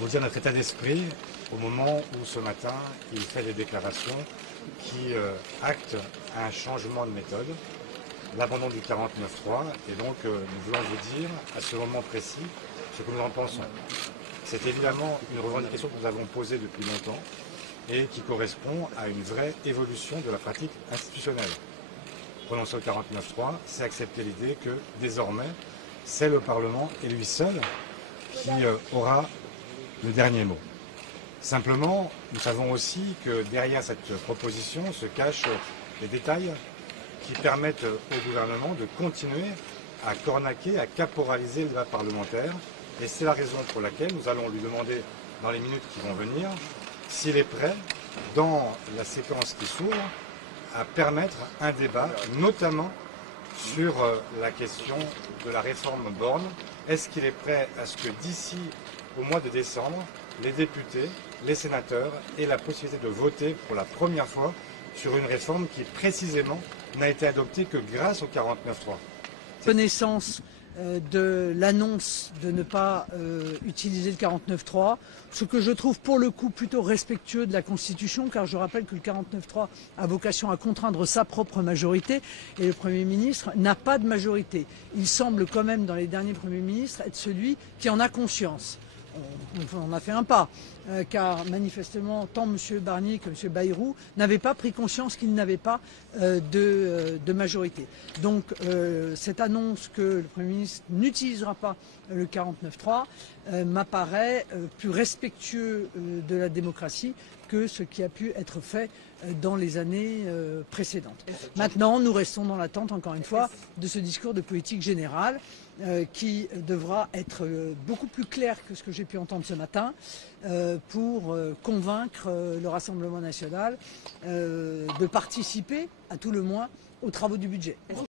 vous dire notre état d'esprit au moment où ce matin il fait des déclarations qui actent un changement de méthode, l'abandon du 49.3, et donc nous voulons vous dire à ce moment précis ce que nous en pensons. C'est évidemment une revendication que nous avons posée depuis longtemps et qui correspond à une vraie évolution de la pratique institutionnelle. Renoncer au 49.3, c'est accepter l'idée que désormais c'est le Parlement et lui seul qui aura le dernier mot. Simplement, nous savons aussi que derrière cette proposition se cachent des détails qui permettent au gouvernement de continuer à cornaquer, à caporaliser le débat parlementaire. Et c'est la raison pour laquelle nous allons lui demander, dans les minutes qui vont venir, s'il est prêt, dans la séquence qui s'ouvre, à permettre un débat, notamment sur la question de la réforme Borne. Est-ce qu'il est prêt à ce que d'ici au mois de décembre, les députés, les sénateurs aient la possibilité de voter pour la première fois sur une réforme qui précisément n'a été adoptée que grâce au 49.3. Connaissance de l'annonce de ne pas utiliser le 49.3, ce que je trouve pour le coup plutôt respectueux de la Constitution, car je rappelle que le 49.3 a vocation à contraindre sa propre majorité et le Premier ministre n'a pas de majorité. Il semble quand même dans les derniers Premiers ministres être celui qui en a conscience. On a fait un pas, car manifestement tant M. Barnier que M. Bayrou n'avaient pas pris conscience qu'ils n'avaient pas de majorité. Donc cette annonce que le Premier ministre n'utilisera pas le 49.3 m'apparaît plus respectueux de la démocratie que ce qui a pu être fait dans les années précédentes. Maintenant, nous restons dans l'attente, encore une fois, de ce discours de politique générale qui devra être beaucoup plus clair que ce que j'ai pu entendre ce matin pour convaincre le Rassemblement national de participer, à tout le moins, aux travaux du budget.